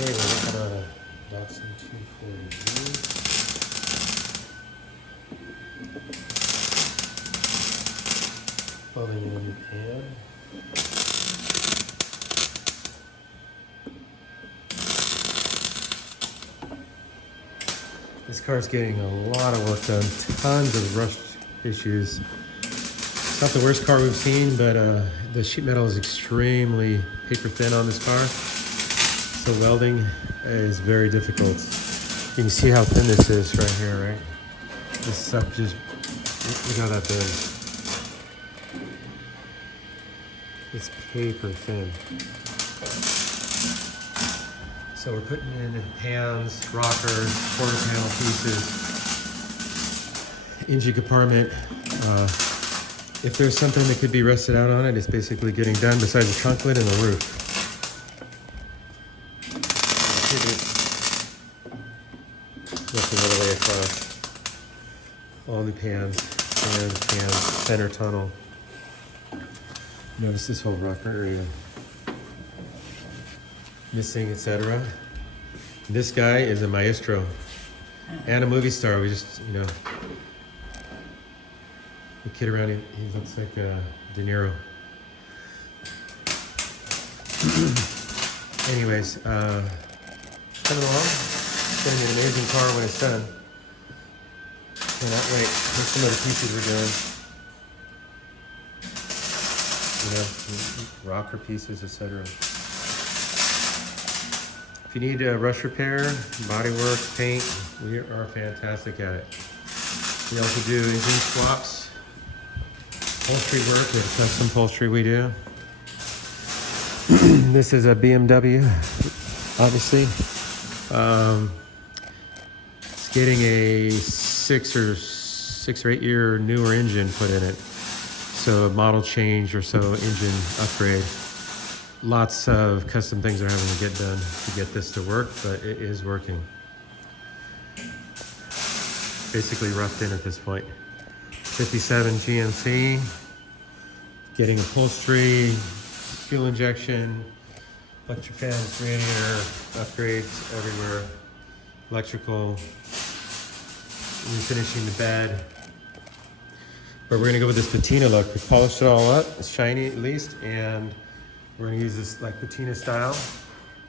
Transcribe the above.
Okay, we're working on a DATSUN 240Z. Building in a new pan. This car's getting a lot of work done, tons of rust issues. It's not the worst car we've seen, but the sheet metal is extremely paper thin on this car. So welding is very difficult. You can see how thin this is right here, right? This stuff just, look how that thin. It's paper thin. So we're putting in pans, rockers, quarter panel pieces, engine compartment. If there's something that could be rusted out on it, it's basically getting done besides the trunk lid and the roof. Looking all the way across. All new pans, center tunnel. Notice this whole rocker area. Missing, etc. This guy is a maestro and a movie star. We just, you know, we kid around. He looks like De Niro. Anyways, coming along. It's going to be an amazing car when it's done. Cannot wait. Here's some of the pieces we're doing. You know, rocker pieces, etc. If you need rust repair, body work, paint, we are fantastic at it. We also do engine swaps, upholstery work. We have custom upholstery we do. This is a BMW, obviously. It's getting a 6 or 8 year newer engine put in it. So a model change or so, engine upgrade. Lots of custom things are having to get done to get this to work, but it is working. Basically roughed in at this point. 57 GMC, getting upholstery, fuel injection, electric fans, radiator, upgrades everywhere, electrical, refinishing the bed. But we're gonna go with this patina look. We polished it all up, it's shiny at least, and we're gonna use this like patina style.